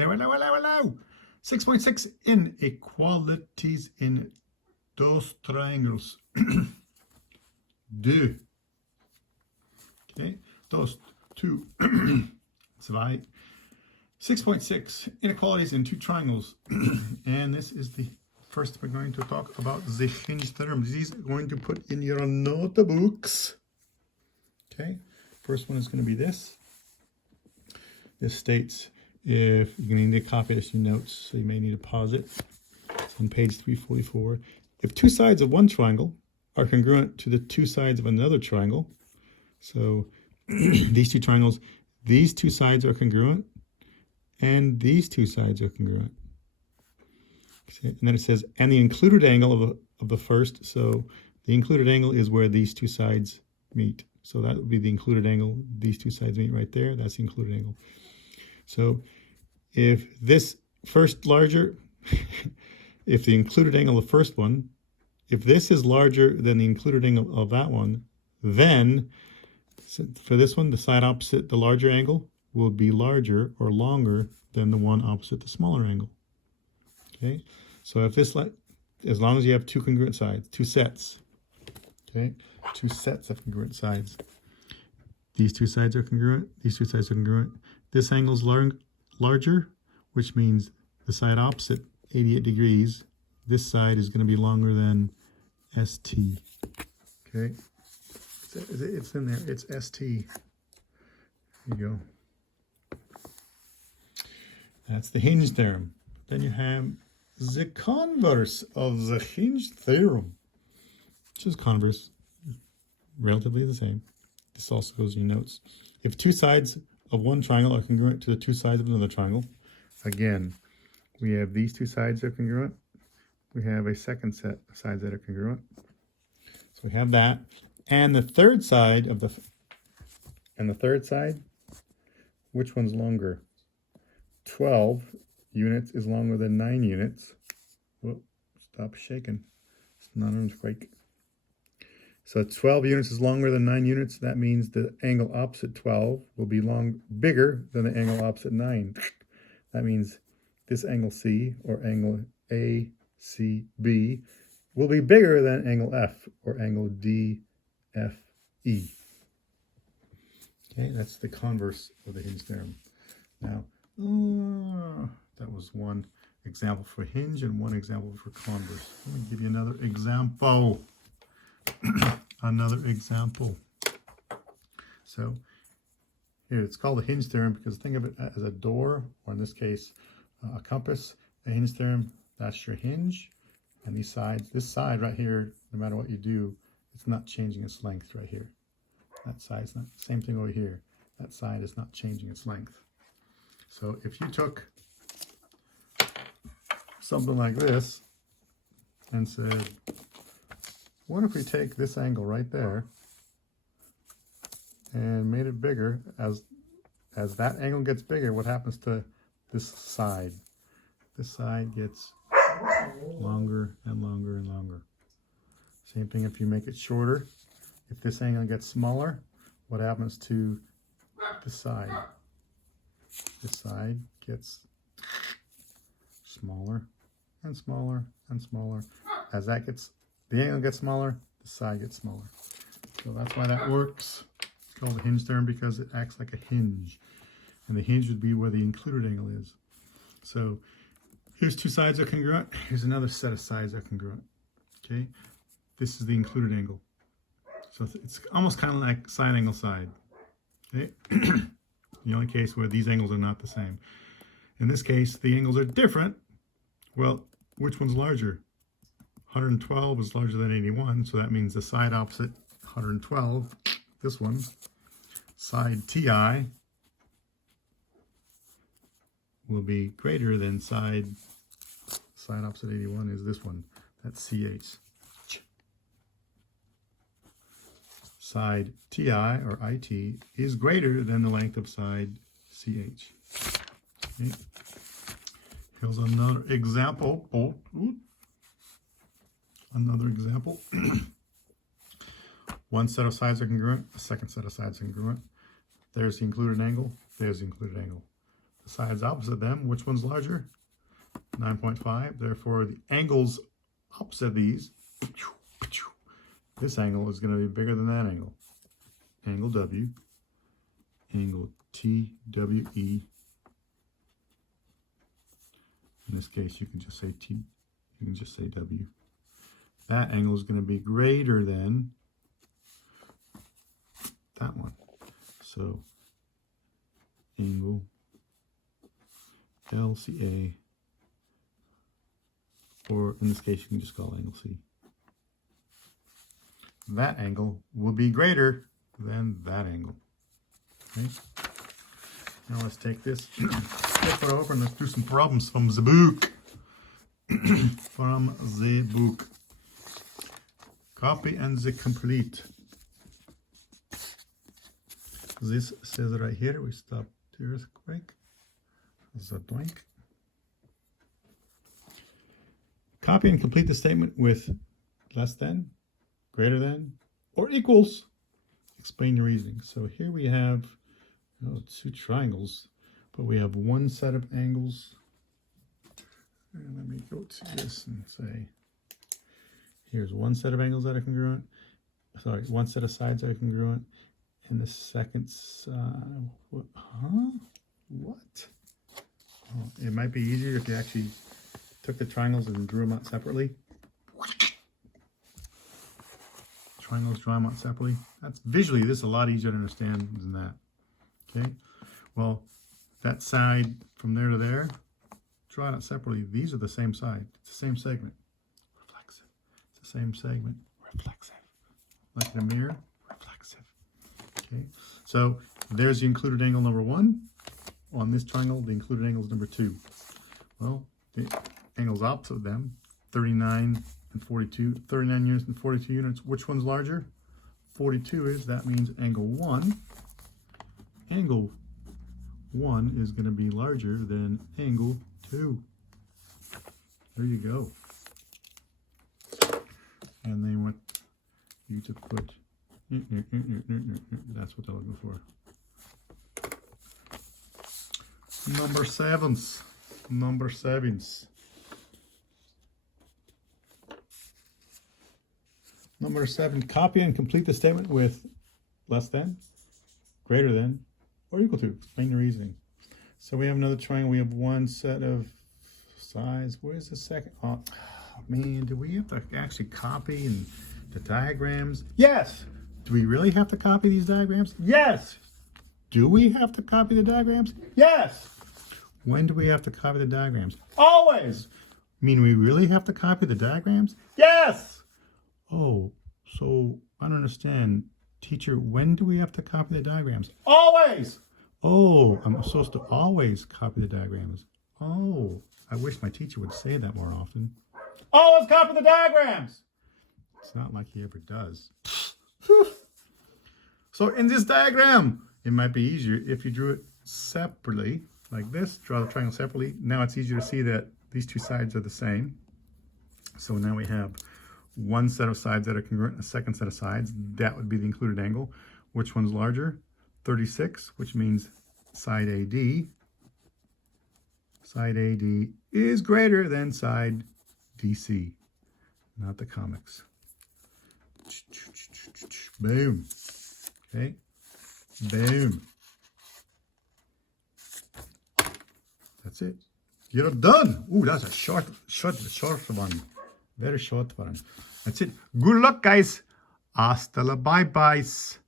hello. 6.6 inequalities in those triangles. Deux. Okay, those two. 6.6 inequalities in two triangles. And this is the first we're going to talk about the Hinge theorem. These are going to put in your notebooks. Okay, first one is going to be this. This states, if you're going to need to copy this in your notes, so you may need to pause it. It's on page 344. If two sides of one triangle are congruent to the two sides of another triangle, so these two triangles, these two sides are congruent, and these two sides are congruent. And then it says, and the included angle of the first, so the included angle is where these two sides meet. So that would be the included angle. These two sides meet right there. That's the included angle. So if this first larger, if the included angle of the first one, if this is larger than the included angle of that one, then for this one, the side opposite the larger angle will be larger or longer than the one opposite the smaller angle. Okay, so if this, as long as you have two congruent sides, two sets, okay, two sets of congruent sides, these two sides are congruent, these two sides are congruent. This angle is larger, which means the side opposite 88 degrees, this side is going to be longer than ST. Okay, it's in there, it's ST. There you go. That's the Hinge theorem. Then you have the converse of the Hinge theorem, which is converse, relatively the same. This also goes in your notes. If two sides of one triangle are congruent to the two sides of another triangle, again, we have these two sides are congruent. We have a second set of sides that are congruent. So we have that. And the third side of the, which one's longer? 12 units is longer than 9 units. Whoa, stop shaking. It's not an earthquake. So 12 units is longer than 9 units. That means the angle opposite 12 will be bigger than the angle opposite 9. That means this angle C, or angle ACB, will be bigger than angle F, or angle DFE. Okay, that's the converse of the Hinge theorem. Now, that was one example for Hinge and one example for converse. Let me give you another example. Another example. So here, it's called the Hinge theorem because think of it as a door, or in this case, a compass. The Hinge theorem, that's your hinge. And these sides, this side right here, no matter what you do, it's not changing its length right here. That side's not, same thing over here. That side is not changing its length. So if you took something like this and said, what if we take this angle right there and made it bigger? As that angle gets bigger, what happens to this side? This side gets longer and longer and longer. Same thing if you make it shorter. If this angle gets smaller, what happens to this side? This side gets smaller and smaller and smaller. As the angle gets smaller, the side gets smaller. So that's why that works. It's called the Hinge theorem because it acts like a hinge. And the hinge would be where the included angle is. So here's two sides are congruent. Here's another set of sides that are congruent. Okay, this is the included angle. So it's almost kind of like side angle side. Okay, the only case where these angles are not the same. In this case, the angles are different. Well, which one's larger? 112 is larger than 81, so that means the side opposite 112, this one, side TI, will be greater than side opposite 81 is this one. That's CH. Side TI, or IT, is greater than the length of side CH. Okay. Here's another example. Another example. One set of sides are congruent, a second set of sides are congruent. There's the included angle, there's the included angle. sides opposite them. Which one's larger? 9.5. Therefore, the angles opposite these, this angle is going to be bigger than that angle. Angle W, angle TWE. In this case, you can just say T, you can just say W. That angle is going to be greater than that one. So, angle LCA, or in this case, you can just call angle C. That angle will be greater than that angle. Okay? Now let's take this, flip it over, and let's do some problems from the book. From the book. Copy and the complete. This says right here, we stop the earthquake. The doink. Copy and complete the statement with less than, greater than, or equals. Explain your reasoning. So here we have two triangles, but we have one set of angles. And let me go to this and say, here's one set of angles that are congruent. Sorry, one set of sides that are congruent. And the second side, what? Oh, it might be easier if you actually took the triangles and drew them out separately. Triangles, draw them out separately. That's visually, this is a lot easier to understand than that. Okay, well, that side from there to there, draw it out separately. These are the same side. It's the same segment. Reflexive. It's the same segment. Reflexive. Like in a mirror. Reflexive. Okay, so there's the included angle number 1. On this triangle, the included angle is number 2. Well, the angles opposite them, 39 and 42, 39 units and 42 units. Which one's larger? 42 is, that means angle 1 is going to be larger than angle 2. There you go. And they want you to put, that's what they're looking for. Number 7s. Number 7s. Number 7, copy and complete the statement with less than, greater than, or equal to. Explain the reasoning. So we have another triangle. We have one set of sides. Where's the second? Oh, man, do we have to actually copy and the diagrams? Yes. Do we really have to copy these diagrams? Yes. Do we have to copy the diagrams? Yes. When do we have to copy the diagrams? Always. Mean we really have to copy the diagrams? Yes. Oh, so I don't understand. Teacher, when do we have to copy the diagrams? Always. Oh, I'm supposed to always copy the diagrams. Oh, I wish my teacher would say that more often. Always copy the diagrams. It's not like he ever does. So in this diagram, it might be easier if you drew it separately, like this. Draw the triangle separately. Now it's easier to see that these two sides are the same. So now we have one set of sides that are congruent and a second set of sides. That would be the included angle. Which one's larger? 36, which means side AD. Side AD is greater than side DC. Not the comics. Boom. Okay. Boom. That's it. You're done. Ooh, that's a short one. Very short one. That's it. Good luck, guys. Hasta la bye-byes.